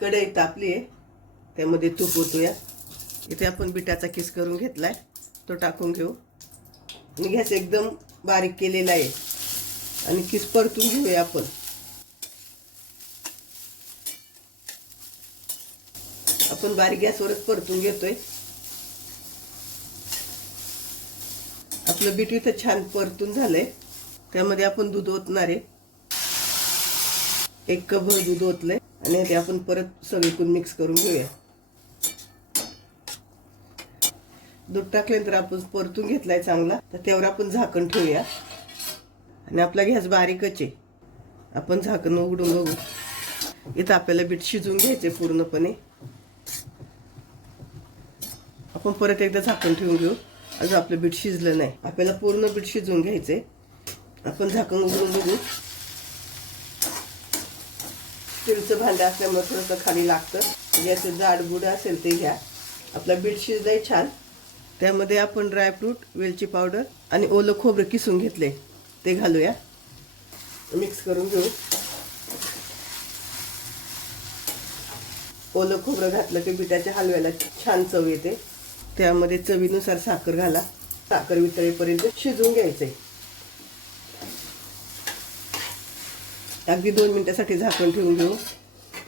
कढई तापली आहे, त्यामध्ये तूप ओतूया. इथे आपण बिटाचा किस करून घेतलाय, तो टाकून घेऊ. आणि गॅस एकदम बारीक केलेला आहे आणि किस परतून घेऊया आपण. आपण बारीक गॅसवरच परतून घेतोय. आपलं बीट इथं छान परतून झालंय. त्यामध्ये आपण दूध ओतणार आहे. 1 कपभर दूध ओतलंय आणि ते आपण परत सगळीकडून मिक्स करून घेऊया. दूध टाकल्यानंतर आपण परतून घेतलाय चांगला, तर त्यावर आपण झाकण ठेवूया. आणि आपला गॅस बारीकच आहे. आपण झाकण उघडून बघू. इथं आपल्याला बीट शिजवून घ्यायचे पूर्णपणे. आपण परत एकदा झाकण ठेवून घेऊ. अजून आपलं बीट शिजलं नाही, आपल्याला पूर्ण बीट शिजवून घ्यायचंय. आपण झाकण उघडून बघू. स्टीलचं भांडं असल्यामुळे थोडंसं खाली लागतं. म्हणजे असं जाडबुड असेल ते घ्या. आपला बीट शिजलंय छान. त्यामध्ये आपण ड्रायफ्रूट, वेलची पावडर आणि ओलं खोबरं किसून घेतले, ते घालूया. मिक्स करून घेऊ. ओलं खोबरं घातलं की बिटाच्या हलव्याला छान चव येते. त्यामध्ये चवीनुसार साखर घाला. साखर वितळेपर्यंत शिजवून घ्यायचंय. अगदी 2 मिनिटासाठी झाकण ठेवून घेऊ,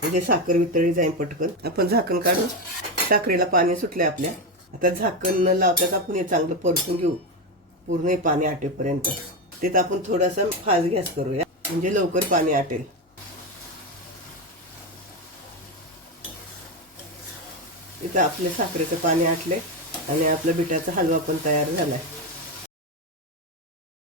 म्हणजे साखर वितळी जाईल पटकन. आपण झाकण काढू. साखरेला पाणी सुटले आपल्या. आता झाकण न लावताच आपण हे चांगलं परतून घेऊ पूर्ण हे पाणी आटेपर्यंत. तिथं आपण थोडासा फास्ट गॅस करूया, म्हणजे लवकर पाणी आटेल. इथं आपले साखरेचं पाणी आटले आणि आपला बिटाचा हलवा पण तयार झालाय.